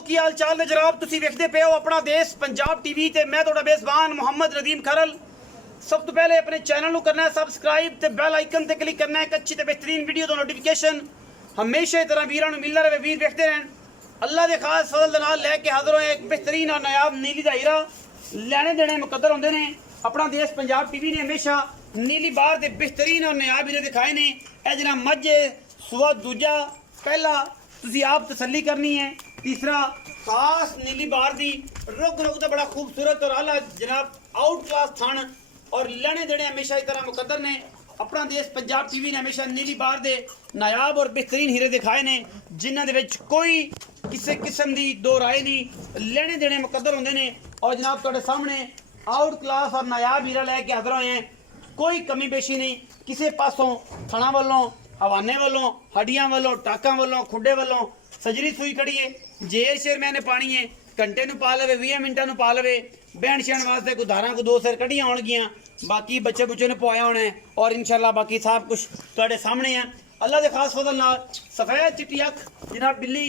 ਕੀ ਹਾਲ ਚਾਲ ਨੇ ਜਨਾਬ, ਤੁਸੀਂ ਵੇਖਦੇ ਪਏ ਹੋ ਆਪਣਾ ਦੇਸ਼ ਪੰਜਾਬ ਟੀਵੀ ਤੇ ਮੈਂ ਤੁਹਾਡਾ ਮੇਜ਼ਬਾਨ ਮੁਹੰਮਦ ਨਦੀਮ ਖਰਲ। सब तो पहले अपने चैनल को करना है सबसक्राइब ते बैल आइकन ते क्लिक करना है एक अच्छी ते बेहतरीन वीडियो तो नोटिफिकेशन हमेशा तरह वीरां मिलना रहे। वीर देखते रहन अल्लाह के खास फजल दे नाल लेके हाजिर होए एक बेहतरीन और नायाब नीली दा हीरा लेने देने मुकद्दर होंदे ने। अपना देश पंजाब टीवी ने हमेशा नीली बार दे बेहतरीन और नायाब हीरे दिखाए ने। ए जना मज्जे सुआ दूजा पहला तुसी आप तसल्ली करनी है, तीसरा खास नीली बार दी रुक रुक दा बड़ा खूबसूरत और आला जनाब आउट क्लास थान और लेने देने हमेशा इस तरह मुकद्दर ने। अपना देश पंजाब टीवी ने हमेशा नीली बार दे नायाब और बेहतरीन हीरे दिखाए ने जिन्हां दे विच कोई किसी किस्म दी दो राय नहीं, लेने देने मुकद्दर होंदे ने। और जनाब तुहाडे सामने आउट क्लास और नायाब हीरा लैके हाज़र होए हैं, कोई कमी पेशी नहीं किसी पासों थणा वालों हवाने वालों हड्डियां वालों टाकां वालों खुडे वालों सजरी सुई खड़ी है। जेर शेर मैंने पानी है घंटे नूं पा लवे 20 मिनटां नूं पा लवे बहन छण वास्ते कोई धारां को दो सिर कढ़ियां होणगियां, बाकी बच्चे बुच्चे ने पवाया होना है और इंशाल्लाह बाकी सब कुछ तुहाडे सामने है। अल्लाह के खास फजल नाल सफेद चिट्टी अख जनाब बिल्ली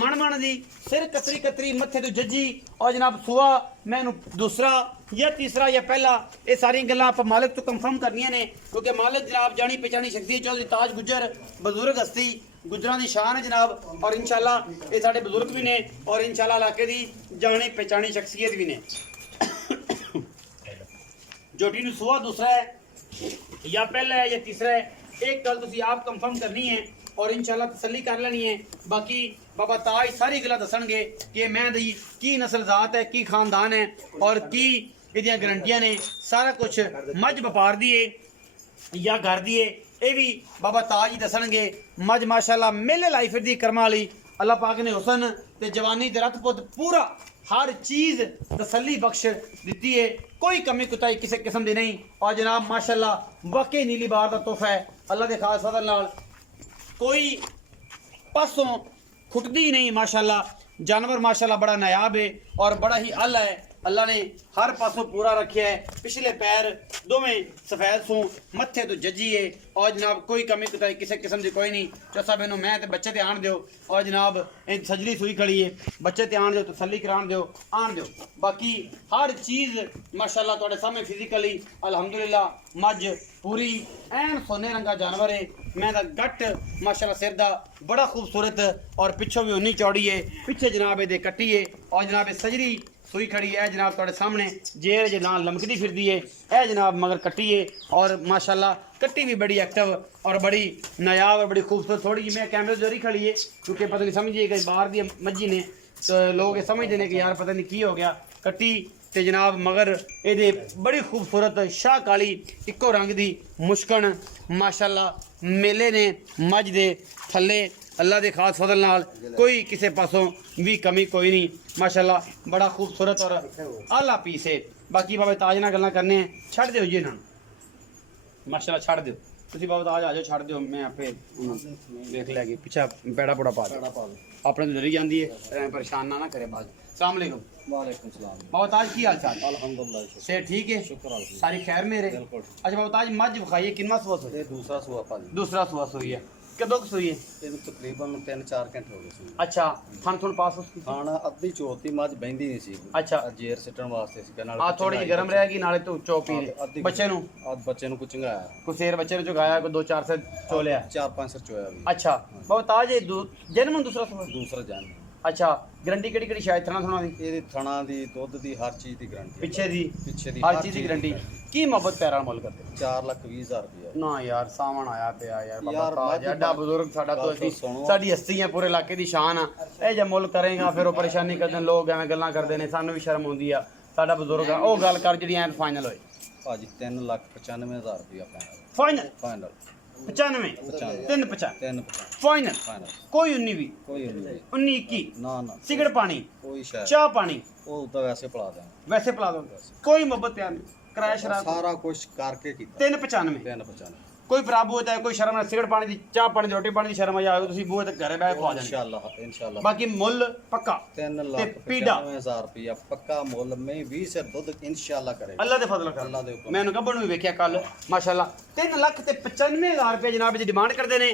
मण मण दी सिर कतरी कतरी मत्थे तो जज्जी और जनाब सुआ मैनू दूसरा या तीसरा या पहला ये सारी गल्लां आप मालिक तो कंफर्म करनियां ने क्योंकि मालिक जनाब जानी पहचानी शख्सियत चौधरी ताज गुजर बजुर्ग हस्ती गुजरां दी शान है जनाब। और इंशाल्लाह ये साडे बजुर्ग भी ने और इंशाल्लाह इलाके दी जानी पहचानी शख्सियत भी ने। जोटी नूं सुआ दूसरा है या पहला है या तीसरा है, एक गल तुसीं आप कंफर्म करनी है और इंशाल्लाह तसल्ली कर लेनी है। बाकी बाबा ताज सारी गल्लां दसणगे कि मैं दी की नस्ल जात है की खानदान है और की इहदियां गारंटियां ने, सारा कुछ मझ व्यापार दी है या घर दी है ये भी बाबा ताज ही दसणगे। मझ माशाल्लाह मेले लाई फिरदी कर्मा वाली अल्लाह पाक ने हुसन ते जवानी ते रत पुत पूरा हर चीज़ तसल्ली बख्श दी है, कोई कमी कुताई किसी किस्म की नहीं। और जनाब माशाल्लाह वाकई नीली बार का तोहफा है अल्लाह के खास फजल नाल, कोई पासों खुटदी नहीं माशाल्लाह। जानवर माशाल्लाह बड़ा नायाब है और बड़ा ही अल है, अल्लाह ने हर पासों पूरा रखा है। पिछले पैर दोवें सफेद सूं मत्थे तो जजी है और जनाब कोई कमी कुताई किसी किस्म की कोई नहीं। चौसा मैनू मैं ते बच्चे ते आन दो और जनाब इन सजरी सुई खड़ी है बच्चे ते आन दो तसल्ली करान दो आन दो। बाकी हर चीज़ माशाल्लाह तुहाडे सामने फिजिकली अल्हम्दुलिल्लाह मझ पूरी ऐन सोने रंगा जानवर है। मैं दा गट माशाल्लाह सिर दा बड़ा खूबसूरत और पिछों भी उन्नी चौड़ी है, पिछे जनाब ये कट्टी है और जनाब ये सजरी सुई खड़ी है जनाब तुहाडे सामने जेर जे नाल लमकदी फिरदी है ए जनाब मगर कट्टी है और माशाल्लाह कट्टी भी बड़ी एक्टिव और बड़ी नायाब और बड़ी खूबसूरत। थोड़ी जी मैं कैमरे जोरी खड़ी है क्योंकि पता नहीं समझिए कि बाहर दी मज्जी ने तो लोग ये समझते हैं कि यार पता नहीं की हो गया कट्टी ते जनाब मगर ये बड़ी खूबसूरत शाह काली इको रंग दी मुश्कन माशाल्लाह मेले ने मझ दे थल्ले अल्लाह के खास फजल नाल कोई किसी पासों भी कमी कोई नहीं माशाल्लाह बड़ा खूबसूरत और आला पीस है। बाकी बाबा ताज नाल गल्लां करने छड़ दिओ जी ना माशाल्लाह छड़ दिओ तुसीं बाबा ताज आ जाओ छड़ दिओ मैं आपे देख लैगी पिछा पैड़ा पुड़ा पा अपने तो डरी जाती है परेशान ना करे बाद। अस्सलाम वालेकुम। वालेकुम सलाम। बाबा ताज की हाल चाल? अल्हम्दुलिल्लाह सेहत ठीक है? शुक्र सारी खैर मेरे? अच्छा बाबा ताज मझ विखाइए कितना सुआ सोई? दूसरा सुआ पाजी दूसरा सुआ सोई है कदों की सोई है? ਇਹਨੂੰ ਤਕਰੀਬਨ 3-4 ਘੰਟੇ ਹੋ ਗਏ ਸੀ। अच्छा थन थोड़ा पास उसकी ਖਾਣਾ ਅੱਧੀ ਚੋਤੀ ਮੱਝ ਬੈਂਦੀ ਨਹੀਂ ਸੀ। अच्छा ਜੇਰ ਸਿੱਟਣ ਵਾਸਤੇ ਸੀ ਨਾਲ आ थोड़ी जी गर्म रहेगी नाले तो चौपी बच्चे नु ਆ ਬੱਚੇ ਨੂੰ ਕੁਝ ਚੰਗਾਇਆ को शेर बच्चे ने चुगाया को 2-4 से चोलिया। 4-5 ਸਿਰ ਚੋਇਆ ਵੀ। अच्छा बाबा ताज ये जन्म दूसरा सुआ? ਦੂਸਰਾ ਜਾਨ अच्छा गारंटी केड़ी केड़ी शायद थना थना दी ਇਹਦੀ ਥਣਾ ਦੀ ਦੁੱਧ ਦੀ ਹਰ ਚੀਜ਼ ਦੀ ਗਾਰੰਟੀ पीछे दी ਪਿੱਛੇ ਦੀ हर चीज की गारंटी की मोहब्बत प्यारा मोल करते 4,20,000 रुपया ना यार सावन आया पिया यार बाबा यार, ताज एडा बुजुर्ग साडा तो गल सुनो। साडी हस्ती है पूरे इलाके दी शान आ ए जे मुल करेगा फिर वो परेशानी करदे लोग एवें गल्लां करदे ने सानू भी शर्म आउंदी आ साडा बुजुर्ग आ ओ गल कर जेड़ी एंड फाइनल होए ਭਾਜੀ 3,95,000 रुपया फाइनल ਫਾਈਨਲ 95 350 350 फाइनल ਫਾਈਨਲ कोई 19 भी ਕੋਈ ਨਹੀਂ 19 21 ਨਾ ਨਾ सिगड़ पानी ਕੋਈ ਸ਼ਾਇਦ चाह पानी ਉਹ ਤਾਂ ਵੈਸੇ ਪਲਾ ਦਾਂ वैसे पिला दो कोई मोहब्बत प्यार नहीं किराया शराब ਸਾਰਾ ਕੁਝ ਕਰਕੇ ਕੀਤਾ 395 395 कोई बराबर होता है कोई शर्म ना सिगड़ पानी दी चाह पानी दी रोटी पानी दी शर्म आ जाए तुसी बूहे ते घरे बैठ पा जाने इंशाल्लाह इंशाल्लाह बाकी मुल पक्का 3,95,000 रुपया पक्का मुल में 20 से दूध इंशाल्लाह करेगा अल्लाह दे फजल कर अल्लाह दे हुक्म मैंने गब्बड़ भी वेख्या कल माशाल्लाह 3,95,000 रुपये जनाब जी डिमांड करते ने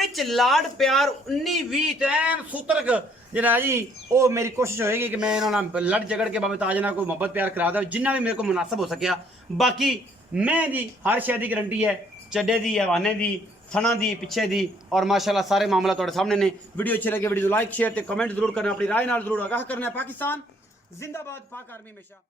विच लाड प्यार 19 20 तैन सूत्रक जरा जी वो मेरी कोशिश होएगी कि मैं इन्होंने लड़ झगड़ के बाबा ताज नाल कोई मोहब्बत प्यार करा दा जिन्ना भी मेरे को मुनासिब हो सकिया। बाकी मैं दी हर शय दी गारंटी है, चड्डे दी, हवाने दी, थना दी, पिछे दी, और माशाल्लाह सारे मामला तुहाडे सामने ने। वीडियो अच्छी लगे वीडियो लाइक शेयर ते कमेंट जरूर करना, अपनी राय नाल जरूर आगाह करना। पाकिस्तान जिंदाबाद, पाक आर्मी हमेशा।